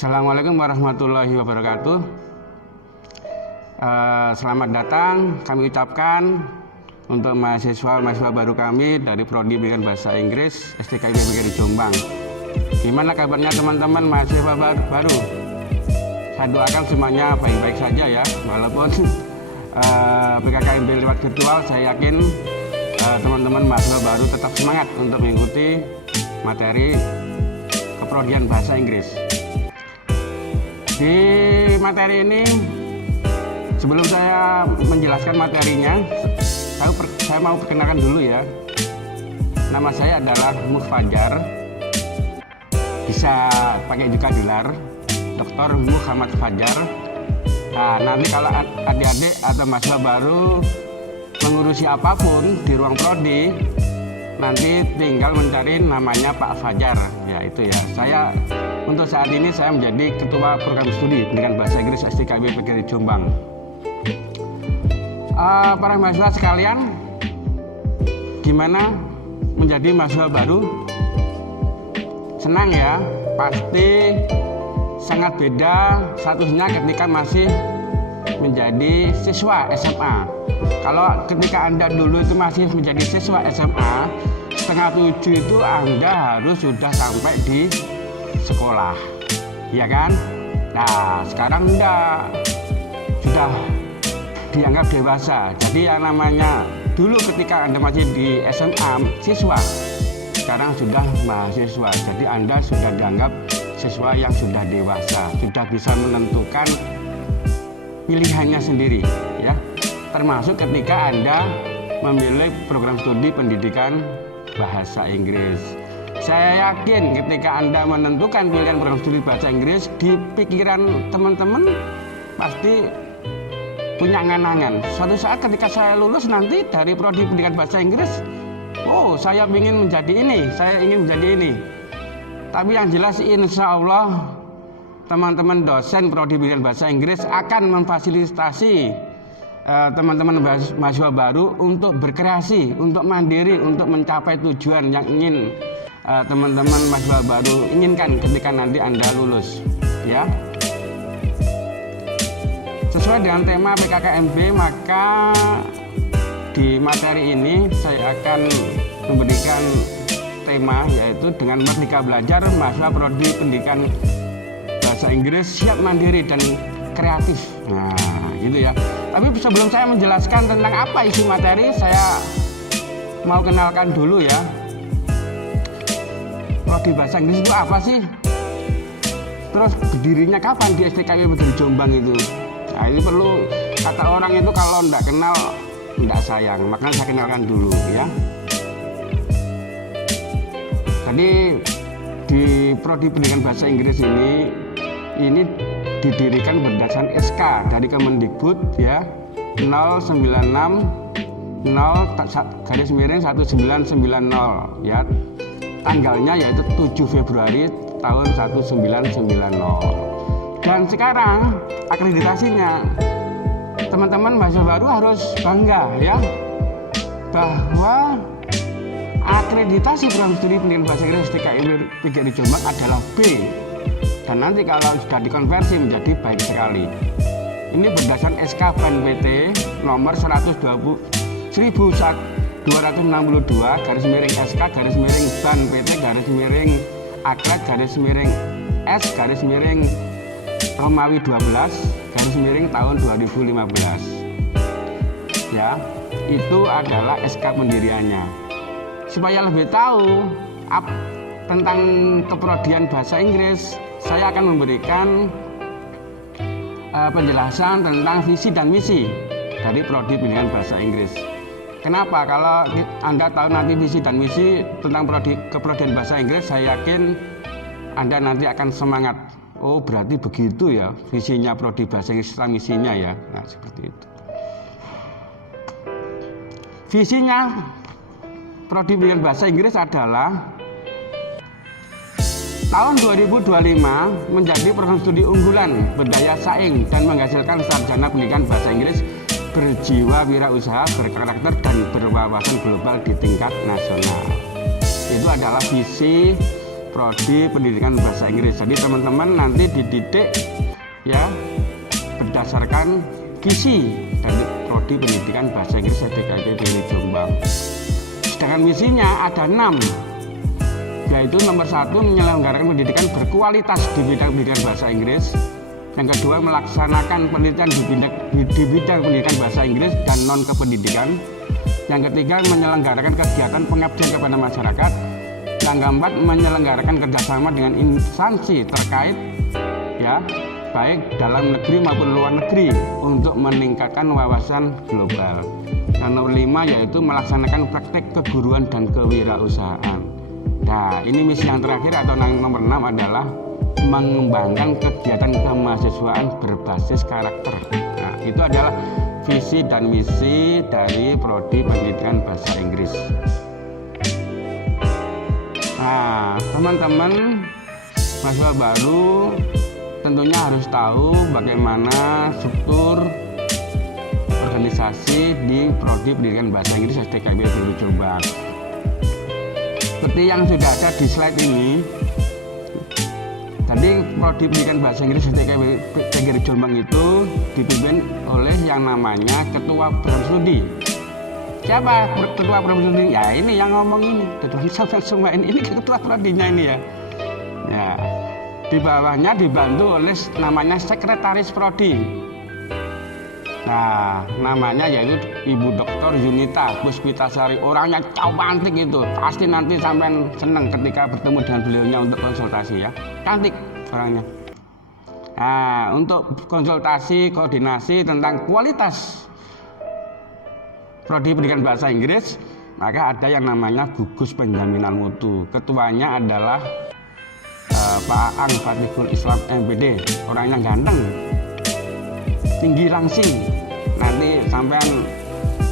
Assalamualaikum warahmatullahi wabarakatuh. Selamat datang kami ucapkan untuk mahasiswa baru kami dari Prodi Pendidikan Bahasa Inggris STKIB PGRI Jombang. Gimana kabarnya teman-teman mahasiswa baru? Saya doakan semuanya baik-baik saja ya. Walaupun PKKMB lewat virtual, saya yakin teman-teman mahasiswa baru tetap semangat untuk mengikuti materi keprodian bahasa Inggris. Di materi ini, sebelum saya menjelaskan materinya, saya mau perkenalkan dulu ya. Nama saya adalah Mufajar, bisa pakai juga gelar Dr. Muhammad Fajar. Nah, nanti kalau adik-adik atau mahasiswa baru mengurusi apapun di ruang prodi, nanti tinggal mencari namanya Pak Fajar. Ya itu ya. Untuk saat ini saya menjadi Ketua Program Studi Pendidikan Bahasa Inggris STKIB PGRI Jombang. Para mahasiswa sekalian, gimana menjadi mahasiswa baru? Senang ya? Pasti sangat beda statusnya ketika masih menjadi siswa SMA. Kalau ketika Anda dulu itu masih menjadi siswa SMA, setengah 7 itu Anda harus sudah sampai di sekolah, ya kan? Nah, sekarang enggak, sudah dianggap dewasa. Jadi yang namanya dulu ketika Anda masih di SMA siswa, sekarang sudah mahasiswa. Jadi Anda sudah dianggap siswa yang sudah dewasa, sudah bisa menentukan pilihannya sendiri, ya. Termasuk ketika Anda memilih program studi pendidikan bahasa Inggris. Saya yakin ketika Anda menentukan pilihan program studi bahasa Inggris, di pikiran teman-teman pasti punya angan-angan. Suatu saat ketika saya lulus nanti dari Prodi Pendidikan Bahasa Inggris, saya ingin menjadi ini, saya ingin menjadi ini. Tapi yang jelas insya Allah teman-teman dosen Prodi Pendidikan Bahasa Inggris akan memfasilitasi teman-teman mahasiswa baru untuk berkreasi, untuk mandiri, untuk mencapai tujuan yang ingin teman-teman mahasiswa baru inginkan ketika nanti Anda lulus, ya. Sesuai dengan tema PKKMB, maka di materi ini saya akan memberikan tema yaitu dengan Merdeka Belajar mahasiswa Prodi Pendidikan Bahasa Inggris siap mandiri dan kreatif. Nah, gitu ya. Tapi sebelum saya menjelaskan tentang apa isi materi, saya mau kenalkan dulu ya. Prodi Bahasa Inggris itu apa sih? Terus berdirinya kapan di STKIB PGRI Jombang itu? Nah, ini perlu, kata orang itu kalau enggak kenal enggak sayang, makanya saya kenalkan dulu ya. Jadi di Prodi Pendidikan Bahasa Inggris ini didirikan berdasarkan SK dari Kemendikbud ya 096/0/1990 ya. Tanggalnya yaitu 7 Februari tahun 1990. Dan sekarang akreditasinya teman-teman mahasiswa baru harus bangga ya bahwa akreditasi program studi pendidikan bahasa Inggris STKIB PGRI Jombang adalah B. Dan nanti kalau sudah dikonversi menjadi baik sekali. Ini berdasarkan SK BNPT nomor 12/BNPT/Akret/S/Romawi 12/tahun 2015. Ya, itu adalah SK pendiriannya. Supaya lebih tahu tentang keprodian bahasa Inggris, saya akan memberikan penjelasan tentang visi dan misi dari Prodi Pendidikan Bahasa Inggris. Kenapa? Kalau Anda tahu nanti visi dan misi tentang keprodian bahasa Inggris, saya yakin Anda nanti akan semangat. Oh, berarti begitu ya visinya Prodi Bahasa Inggris dan misinya ya. Nah, seperti itu. Visinya Prodi Pendidikan Bahasa Inggris adalah tahun 2025 menjadi program studi unggulan, berdaya saing, dan menghasilkan sarjana pendidikan bahasa Inggris berjiwa wirausaha, berkarakter, dan berwawasan global di tingkat nasional. Itu adalah visi Prodi Pendidikan Bahasa Inggris. Jadi teman-teman nanti dididik ya berdasarkan gizi dari Prodi Pendidikan Bahasa Inggris SDKIP PGRI Jombang. Sedangkan misinya ada 6, yaitu nomor 1 menyelenggarakan pendidikan berkualitas di bidang pendidikan bahasa Inggris. Yang kedua, melaksanakan penelitian di bidang pendidikan bahasa Inggris dan non kependidikan. Yang ketiga, menyelenggarakan kegiatan pengabdian kepada masyarakat. Yang keempat, menyelenggarakan kerjasama dengan instansi terkait ya, baik dalam negeri maupun luar negeri untuk meningkatkan wawasan global. Yang nomor 5 yaitu melaksanakan praktek keguruan dan kewirausahaan. Nah, ini misi yang terakhir atau nomor 6 adalah mengembangkan kegiatan kemahasiswaan berbasis karakter. Nah, itu adalah visi dan misi dari Prodi Pendidikan Bahasa Inggris. Nah, teman-teman mahasiswa baru tentunya harus tahu bagaimana struktur organisasi di Prodi Pendidikan Bahasa Inggris SDKIP PGRI Jombang. Seperti yang sudah ada di slide ini, tadi Prodi Pendidikan Bahasa Inggris SDKIP PGRI Jombang itu dipimpin oleh yang namanya Ketua Program Studi. Siapa Ketua Program Studi? Ya ini yang ngomong ini, sampai semua ini Ketua Prodinya ini ya. Ya, di bawahnya dibantu oleh namanya Sekretaris Prodi. Nah, namanya yaitu Ibu Dr. Yunita Puspitasari. Orangnya cantik itu. Pasti nanti sampai senang ketika bertemu dengan beliaunya untuk konsultasi ya. Cantik orangnya. Nah, untuk konsultasi, koordinasi tentang kualitas Prodi Pendidikan Bahasa Inggris, maka ada yang namanya Gugus Penjaminan Mutu. Ketuanya adalah Pak Ang Fatihul Islam MPD. Orangnya ganteng, tinggi langsing. Nanti sampean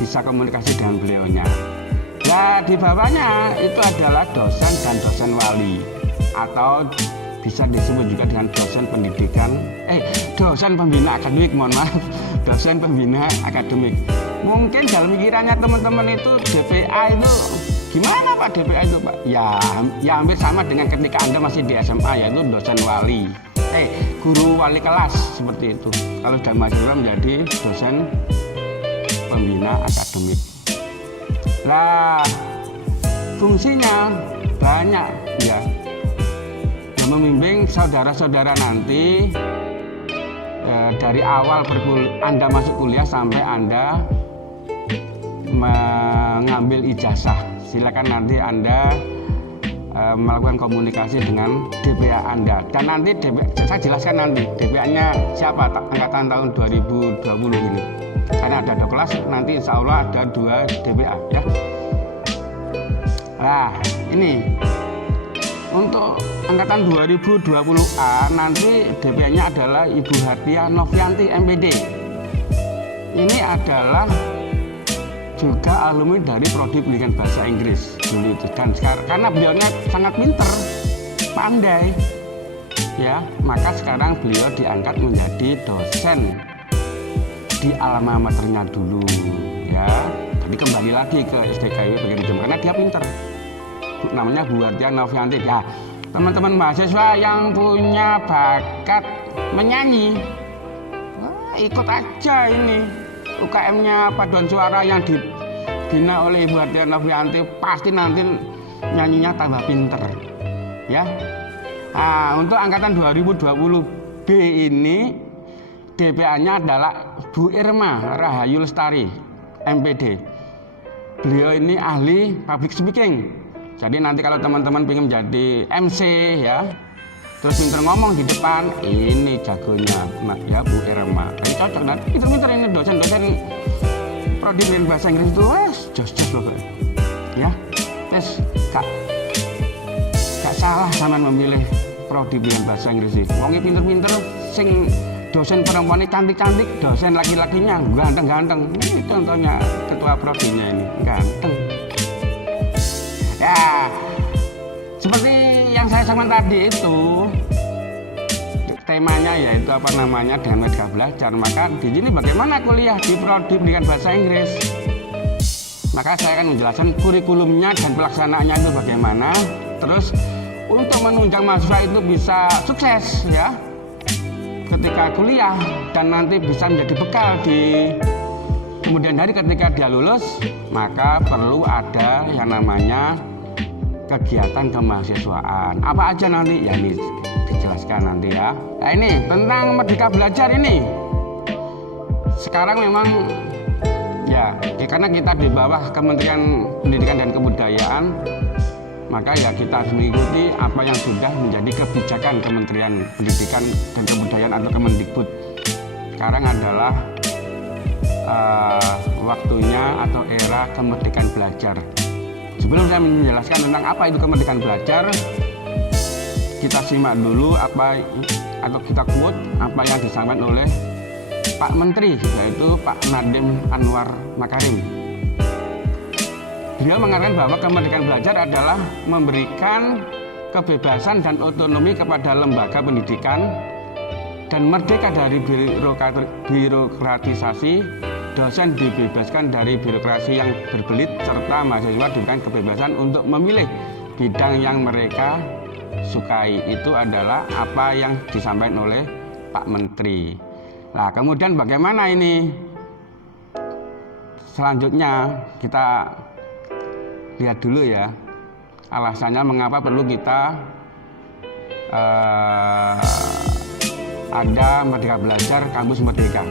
bisa komunikasi dengan beliaunya. Ya, di bawahnya itu adalah dosen dan dosen wali, atau bisa disebut juga dengan dosen pendidikan, dosen pembina akademik, mohon maaf, dosen pembina akademik. Mungkin dalam pikirannya teman-teman itu DPA itu gimana Pak, DPA itu Pak? Ya hampir sama dengan ketika Anda masih di SMA, yaitu dosen wali. Guru wali kelas seperti itu. Kalau sudah mahasiswa menjadi dosen pembina akademik. Nah, fungsinya banyak ya. Yang membimbing saudara-saudara nanti dari awal Anda masuk kuliah sampai Anda mengambil ijazah. Silakan nanti Anda melakukan komunikasi dengan DPA Anda, dan nanti saya jelaskan nanti DPA-nya siapa angkatan tahun 2020 ini, karena ada 2 kelas, nanti insya Allah ada 2 DPA ya. Nah, ini untuk angkatan 2020A nanti DPA-nya adalah Ibu Hatia Novianti MPD. Ini adalah juga alumni dari Prodi Pendidikan Bahasa Inggris dulu itu, dan sekarang karena beliaunya sangat pinter, pandai ya, maka sekarang beliau diangkat menjadi dosen di alma maternya dulu ya. Jadi kembali lagi ke SDKIP PGRI Jombang karena dia pinter. Namanya Bu Hatia Novianti. Ya, teman-teman mahasiswa yang punya bakat menyanyi, ikut aja ini UKM-nya paduan suara yang dibina oleh Ibu Hatia Novianti, pasti nanti nyanyinya tambah pinter ya. Nah, untuk angkatan 2020B ini DPA-nya adalah Bu Irma Rahayu Lestari MPD. Beliau ini ahli public speaking. Jadi nanti kalau teman-teman ingin menjadi MC ya, terus pinter ngomong di depan, ini jagonya ya Bu Irma. Ini cocok, dan pinter-pinter ini dosen-dosen Prodi Pendidikan Bahasa Inggris itu jos-jos loh ya. Terus gak salah sama memilih Prodi Pendidikan Bahasa Inggris sih. Wongnya pinter-pinter, sing dosen perempuan ini cantik-cantik, dosen laki-lakinya ganteng-ganteng. Ini contohnya ketua prodinya ini, ganteng. Ya, seperti yang saya sampaikan tadi itu, temanya yaitu apa namanya dengan media belajar. Maka di sini bagaimana kuliah di Prodi Pendidikan Bahasa Inggris. Maka saya akan menjelaskan kurikulumnya dan pelaksanaannya itu bagaimana. Terus untuk menunjang mahasiswa itu bisa sukses ya ketika kuliah dan nanti bisa menjadi bekal di kemudian hari ketika dia lulus, maka perlu ada yang namanya kegiatan kemahasiswaan. Apa aja nanti? Ya ini dijelaskan nanti ya. Nah ini tentang Merdeka Belajar ini. Sekarang memang ya karena kita di bawah Kementerian Pendidikan dan Kebudayaan, maka ya kita harus mengikuti apa yang sudah menjadi kebijakan Kementerian Pendidikan dan Kebudayaan atau Kemendikbud. Sekarang adalah waktunya atau era kemerdekaan belajar. Sebelum saya menjelaskan tentang apa itu kemerdekaan belajar, kita simak dulu apa atau kita quote apa yang disampaikan oleh Pak Menteri, yaitu Pak Nadiem Anwar Makarim. Beliau mengatakan bahwa kemerdekaan belajar adalah memberikan kebebasan dan otonomi kepada lembaga pendidikan dan merdeka dari birokratisasi, dosen dibebaskan dari birokrasi yang berbelit, serta mahasiswa diberikan kebebasan untuk memilih bidang yang mereka sukai. Itu adalah apa yang disampaikan oleh Pak Menteri. Nah, kemudian bagaimana ini? Selanjutnya kita lihat dulu ya alasannya mengapa perlu kita ada Merdeka Belajar, Kampus Merdeka.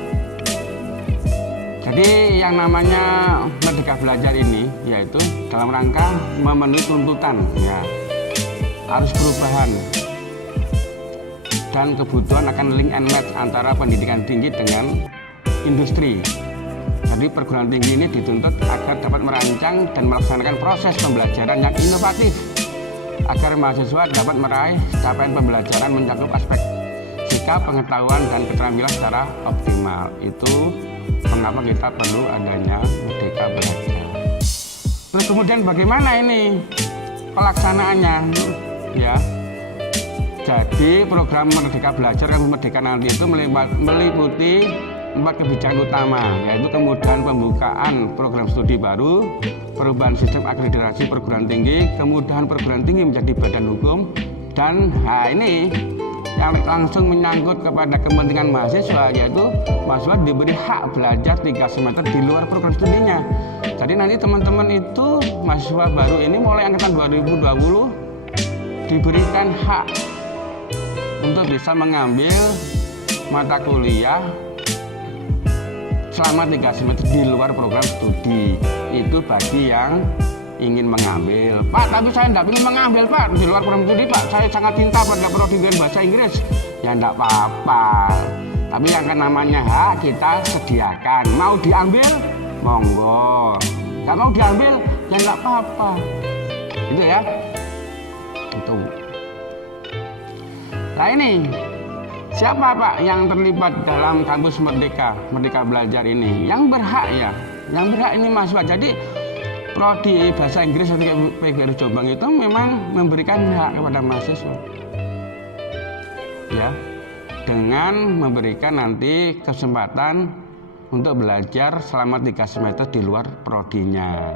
Jadi yang namanya Merdeka Belajar ini yaitu dalam rangka memenuhi tuntutan ya, harus perubahan dan kebutuhan akan link and match antara pendidikan tinggi dengan industri. Jadi perguruan tinggi ini dituntut agar dapat merancang dan melaksanakan proses pembelajaran yang inovatif agar mahasiswa dapat meraih capaian pembelajaran mencakup aspek sikap, pengetahuan, dan keterampilan secara optimal. Itu mengapa kita perlu adanya Merdeka Belajar. Terus kemudian bagaimana ini pelaksanaannya ya? Jadi program Merdeka Belajar yang Merdeka nanti itu meliputi 4 kebijakan utama, yaitu kemudahan pembukaan program studi baru, perubahan sistem akreditasi perguruan tinggi, kemudahan perguruan tinggi menjadi badan hukum, dan ini yang langsung menyangkut kepada kepentingan mahasiswa, yaitu mahasiswa diberi hak belajar 3 semester di luar program studinya. Jadi nanti teman-teman itu mahasiswa baru ini mulai angkatan 2020 diberikan hak untuk bisa mengambil mata kuliah selama 3 semester di luar program studi. Itu bagi yang ingin mengambil. Pak, tapi saya tidak ingin mengambil Pak di luar program studi Pak, saya sangat cinta pada prodi bahasa Inggris. Ya tidak apa-apa, tapi yang namanya hak kita sediakan. Mau diambil monggo, nggak mau diambil ya tidak apa-apa, gitu ya. Itu. Nah ini siapa Pak yang terlibat dalam Kampus Merdeka Belajar ini? Yang berhak ya, yang berhak ini mahasiswa. Jadi prodi bahasa Inggris atau PGRI Jombang itu memang memberikan hak kepada mahasiswa ya, dengan memberikan nanti kesempatan untuk belajar selama 3 semester di luar prodinya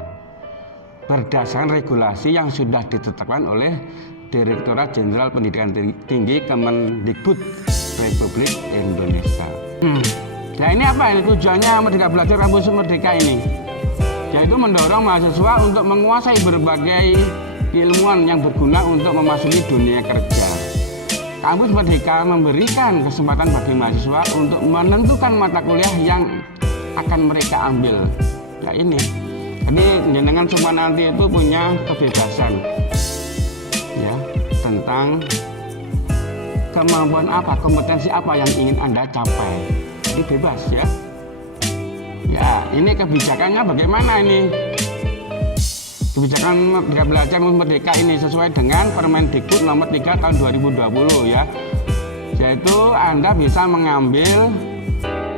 berdasarkan regulasi yang sudah ditetapkan oleh Direktorat Jenderal Pendidikan Tinggi Kemendikbud Republik Indonesia. Nah ini apa ini tujuannya Merdeka Belajar Kampus Merdeka ini? Yaitu mendorong mahasiswa untuk menguasai berbagai keilmuan yang berguna untuk memasuki dunia kerja. Kampus Merdeka memberikan kesempatan bagi mahasiswa untuk menentukan mata kuliah yang akan mereka ambil. Ya ini, jadi jenengan semua nanti itu punya kebebasan ya tentang kemampuan apa, kompetensi apa yang ingin Anda capai. Jadi bebas ya. Ya, ini kebijakannya bagaimana ini? Kebijakan Merdeka Belajar Merdeka ini sesuai dengan Permendikbud nomor 3 tahun 2020 ya. Yaitu Anda bisa mengambil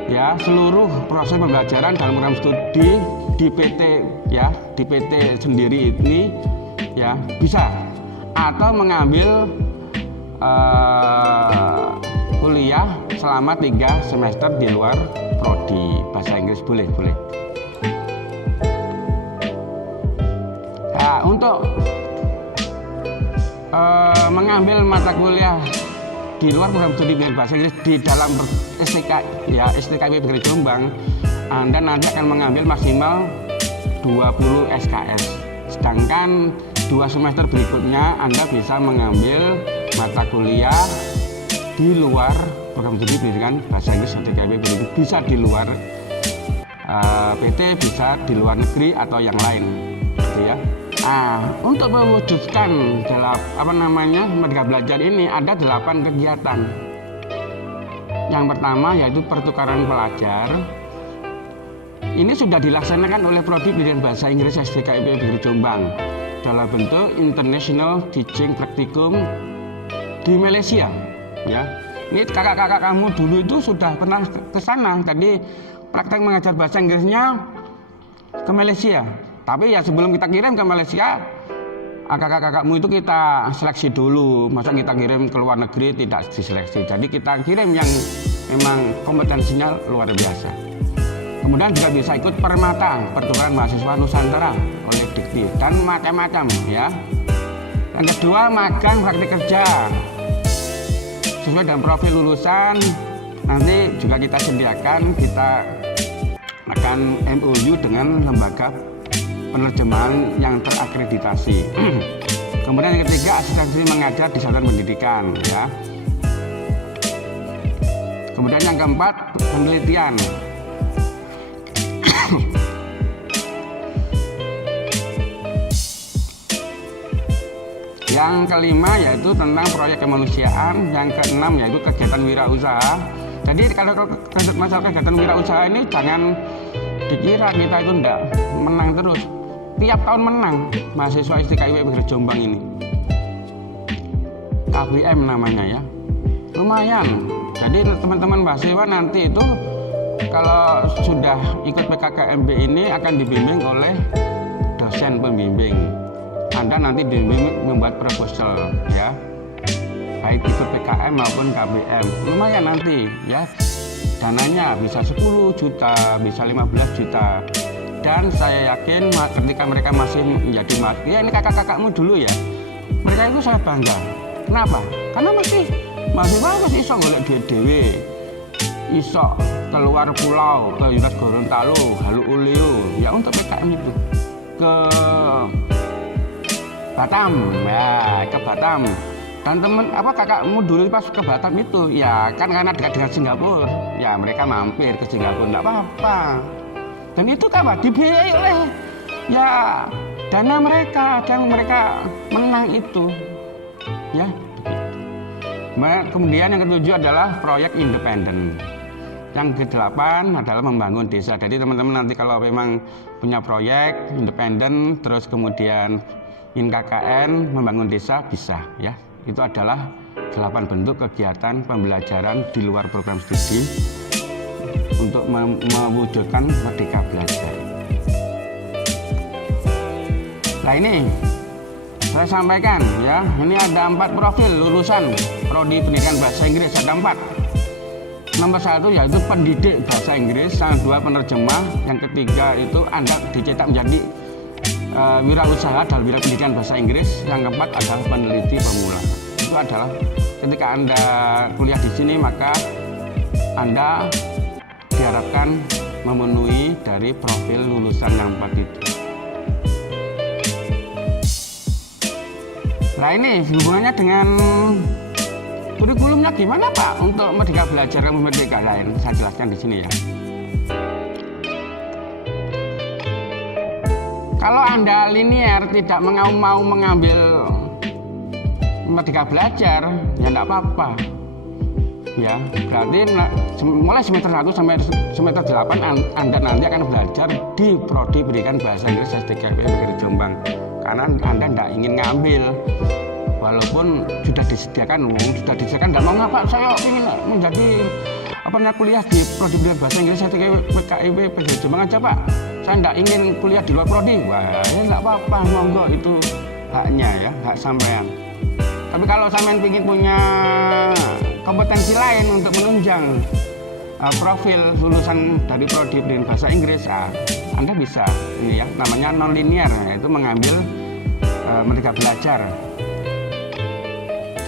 ya seluruh proses pembelajaran dalam program studi di PT ya, di PT sendiri ini ya bisa, atau mengambil kuliah selama 3 semester di luar prodi bahasa Inggris boleh. Nah, untuk mengambil mata kuliah di luar program studi pilihan bahasa Inggris di dalam STKIP Negeri Jombang, Anda nanti akan mengambil maksimal 20 SKS. Sedangkan 2 semester berikutnya Anda bisa mengambil mata kuliah di luar program studi pendidikan bahasa Inggris STKIP Negeri, bisa di luar PT, bisa di luar negeri atau yang lain, gitu ya. Untuk mewujudkan Merdeka Belajar ini ada 8 kegiatan. Yang pertama yaitu pertukaran pelajar. Ini sudah dilaksanakan oleh Prodi Pendidikan Bahasa Inggris STKIP Negeri Jombang dalam bentuk International Teaching Practicum di Malaysia. Ya, ini kakak-kakak kamu dulu itu sudah pernah ke sana. Tadi praktek mengajar bahasa Inggrisnya ke Malaysia. Tapi ya sebelum kita kirim ke Malaysia, kakak-kakakmu itu kita seleksi dulu. Masa kita kirim ke luar negeri tidak diseleksi. Jadi kita kirim yang memang kompetensinya luar biasa. Kemudian juga bisa ikut permata, pertukaran mahasiswa Nusantara oleh Dikti, dan macam-macam ya. Yang kedua, magang praktik kerja. Sesuai dengan profil lulusan, nanti juga kita sediakan, kita akan MOU dengan lembaga penerjemahan yang terakreditasi. Kemudian yang ketiga, asistensi mengajar di satuan pendidikan ya. Kemudian yang keempat, penelitian. Yang kelima yaitu tentang proyek kemanusiaan. Yang keenam yaitu kegiatan wirausaha. Jadi kalau masalah kegiatan wirausaha ini jangan dikira kita itu enggak menang terus. Tiap tahun menang mahasiswa STKIP Negeri Jombang ini. KBM namanya ya. Lumayan. Jadi teman-teman mahasiswa nanti itu kalau sudah ikut PKKMB ini akan dibimbing oleh dosen pembimbing. Anda nanti dibimbing membuat proposal ya. Baik itu PKM maupun KBM. Lumayan nanti ya. Dananya bisa 10 juta, bisa 15 juta. Dan saya yakin ketika mereka masih menjadi mahasiswa, ya ini kakak-kakakmu dulu ya, mereka itu sangat bangga. Kenapa? Karena masih iso golek duit dhewe, iso keluar pulau ke Yunas Gorontalo, Halu Uleo, ya untuk PKM itu ke Batam, ya ke Batam. Dan kakakmu dulu pas ke Batam itu, ya kan karena dekat dengan Singapura, ya mereka mampir ke Singapura, enggak apa-apa. Dan itu dibiayai oleh ya dana mereka yang mereka menang itu ya. Kemudian yang ketujuh adalah proyek independen. Yang ke-8 adalah membangun desa. Jadi teman-teman nanti kalau memang punya proyek independen terus kemudian KKN membangun desa bisa ya. Itu adalah 8 bentuk kegiatan pembelajaran di luar program studi untuk mewujudkan Merdeka Belajar. Nah ini saya sampaikan ya, ini ada 4 profil lulusan Prodi Pendidikan Bahasa Inggris, ada 4. Nomor 1 yaitu pendidik bahasa Inggris, yang 2 penerjemah, yang ketiga itu Anda dicetak menjadi wirausaha dalam bidang pendidikan bahasa Inggris, yang keempat adalah peneliti pemula. Itu adalah ketika Anda kuliah di sini maka Anda diharapkan memenuhi dari profil lulusan yang 4 itu. Nah ini hubungannya dengan kurikulumnya gimana Pak untuk Merdeka Belajar dan Merdeka lain? Saya jelaskan di sini ya. Kalau Anda linear tidak mau mengambil Merdeka Belajar, ya enggak apa-apa. Ya, berarti mulai semester 1 sampai semester 8 Anda nanti akan belajar di Prodi Pendidikan Bahasa Inggris STKIP Negeri Jombang. Karena Anda tidak ingin ngambil, walaupun sudah disediakan, tidak mau ngapa, saya ingin menjadi kuliah di Prodi Pendidikan Bahasa Inggris STKIP Negeri Jombang aja Pak. Saya tidak ingin kuliah di luar Prodi. Wah, ya enggak apa-apa, monggo, itu haknya ya, hak sampean. Tapi kalau sampean ingin punya kompetensi lain untuk menunjang profil lulusan dari Prodi Pendidikan Bahasa Inggris, Anda bisa ini ya, namanya non linear, yaitu mengambil Merdeka Belajar.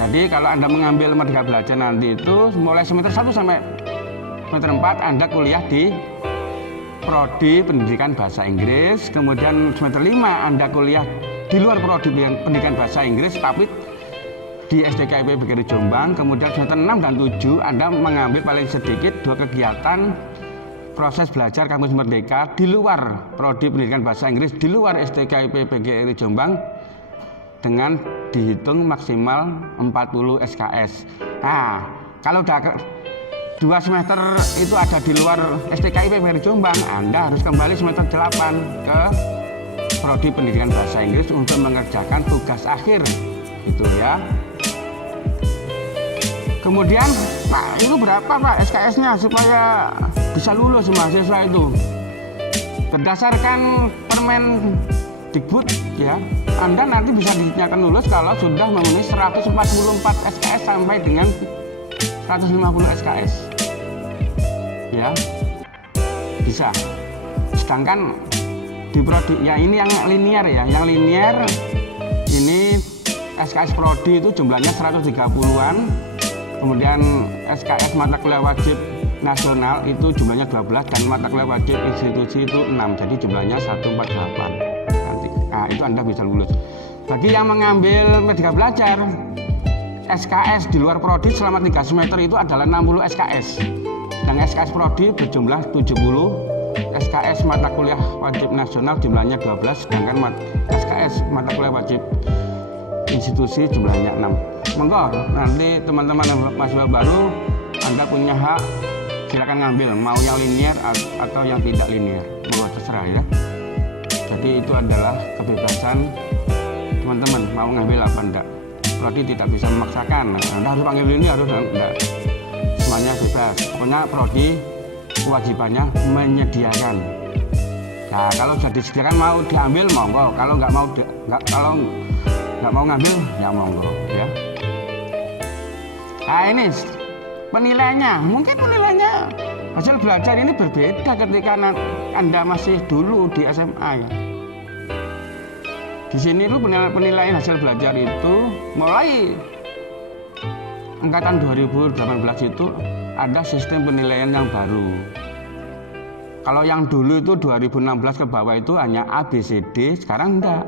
Jadi kalau Anda mengambil Merdeka Belajar nanti itu mulai semester 1 sampai semester 4 Anda kuliah di Prodi Pendidikan Bahasa Inggris, kemudian semester 5 Anda kuliah di luar Prodi Pendidikan Bahasa Inggris tapi di SDKIP PGRI Jombang, kemudian semester 6 dan 7 Anda mengambil paling sedikit 2 kegiatan proses belajar Kampus Merdeka di luar Prodi Pendidikan Bahasa Inggris, di luar SDKIP PGRI Jombang dengan dihitung maksimal 40 SKS. Nah, kalau udah 2 semester itu ada di luar SDKIP PGRI Jombang, Anda harus kembali semester 8 ke Prodi Pendidikan Bahasa Inggris untuk mengerjakan tugas akhir itu ya. Kemudian, Pak, itu berapa Pak SKS-nya supaya bisa lulus mahasiswa itu? Berdasarkan Permendikbud ya, Anda nanti bisa dinyatakan lulus kalau sudah memenuhi 144 SKS sampai dengan 150 SKS. Ya. Bisa. Sedangkan di prodi ya ini yang linear ya, yang linear ini SKS prodi itu jumlahnya 130-an. Kemudian SKS mata kuliah wajib nasional itu jumlahnya 12 dan mata kuliah wajib institusi itu 6. Jadi jumlahnya 148. Nah, itu Anda bisa lulus. Bagi yang mengambil Merdeka Belajar, SKS di luar prodi selama 3 semester itu adalah 60 SKS. Dan SKS prodi berjumlah 70, SKS mata kuliah wajib nasional jumlahnya 12, sedangkan SKS mata kuliah wajib institusi jumlahnya 6. Monggo, nanti teman-teman mahasiswa baru Anda punya hak, silakan ngambil mau yang linear atau yang tidak linear. Monggo terserah ya. Jadi itu adalah kebebasan teman-teman mau ngambil apa enggak. Prodi tidak bisa memaksakan. Anda harus panggil ini harus enggak. Semuanya bebas. Pokoknya prodi kewajibannya menyediakan. Nah, kalau sudah disediakan mau diambil monggo. Kalau nggak mau ngambil ya monggo ya. Nah, ini penilaiannya. Mungkin penilaiannya hasil belajar ini berbeda ketika Anda masih dulu di SMA ya. Di sini lu penilaian hasil belajar itu mulai angkatan 2018 itu ada sistem penilaian yang baru. Kalau yang dulu itu 2016 ke bawah itu hanya A, B, C, D, sekarang enggak.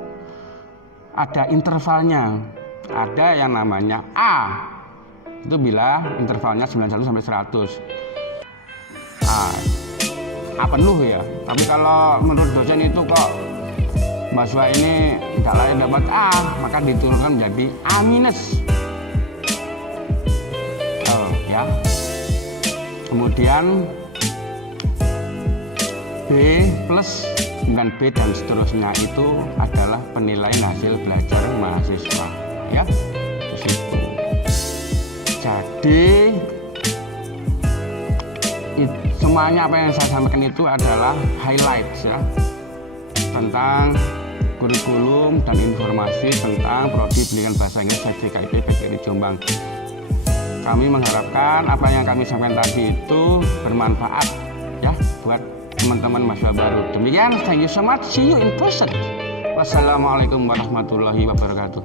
Ada intervalnya. Ada yang namanya A. Itu bila intervalnya 91 sampai 100. A penuh ya. Tapi kalau menurut dosen itu kok mahasiswa ini tidak layak dapat A, maka diturunkan menjadi A minus. Ya. Kemudian B plus dengan B dan seterusnya itu adalah penilaian hasil belajar mahasiswa. Ya. Di situ. Jadi semuanya apa yang saya sampaikan itu adalah highlights ya tentang kurikulum dan informasi tentang Prodi Pendidikan Bahasa Inggris SDKIP PGRI Jombang. Kami mengharapkan apa yang kami sampaikan tadi itu bermanfaat ya buat teman-teman mahasiswa baru. Demikian, thank you so much. See you in person. Wassalamualaikum warahmatullahi wabarakatuh.